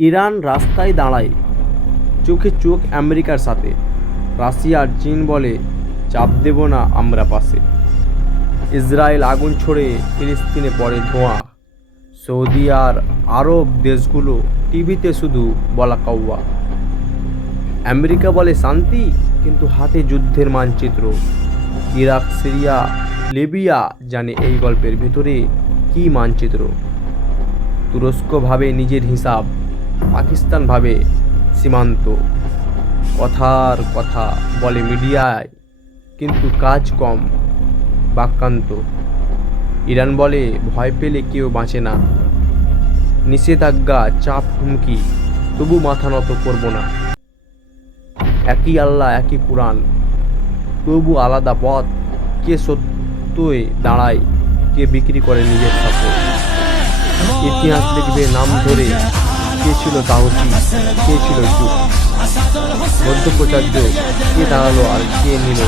Iran রাস্তায় দাঁড়ায়। চোখে চোখ আমেরিকার সাথে। রাশিয়া আর চীন বলে, চাপ দেব না আমরা পাশে। ইসরায়েল আগুন ছড়ে ফিলিস্তিনে পড়ে ধোঁয়া। সৌদি আর আরব দেশগুলো টিভিতে শুধু বলা কাউয়া। আমেরিকা বলে, শান্তি, কিন্তু হাতে যুদ্ধের মানচিত্র। ইরাক, সিরিয়া, লিবিয়া জানে এই গল্পের ভিতরে কী মানচিত্র। তুরস্ক ভাবে নিজের হিসাব। পাকিস্তান ভাবে সীমান্ত। কথার কথা বলে মিডিয়ায়, কিন্তু কাজ কম, বাক্যান্ত। ইরান বলে, ভয় পেলে কেউ বাঁচে না। নিষেধাজ্ঞা, চাপ, হুমকি, তবু মাথা নত করব না। একই আল্লাহ, একই কোরআন। তবু আলাদা পথ, কে সত্যই দাঁড়ায়, কে বিক্রি করে নিজের সাথে ইতিহাস লিখবে নাম ধরে কে ছিল দাওচি কে ছিল যুগ মধ্যপ্রাচ্য কে দাঁড়াল আর কে নিল?